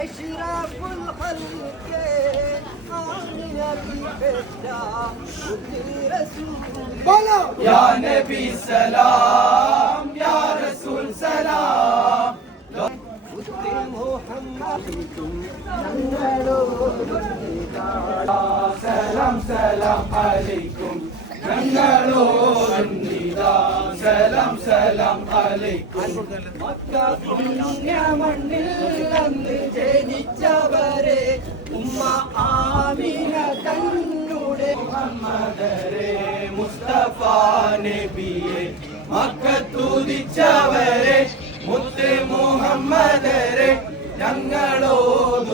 അഷ്റഫുൽ ഖൽഖ് യാ നബി സലാം യാ റസൂൽ സലാം സലാം സലാം അലൈക്കും ഞങ്ങളോടുന്നിതാ സലാം സലാം അലൈക്കും മക്ക പുണ്യമണ്ണിൽ അന്ന് ജനിച്ചവരെ ഉമ്മ ആമിന തന്നുടെ മുഹമ്മദരെ മുസ്തഫ നബിയെ മക്ക തുതിച്ചവരെ മുത്ത് മുഹമ്മദരെ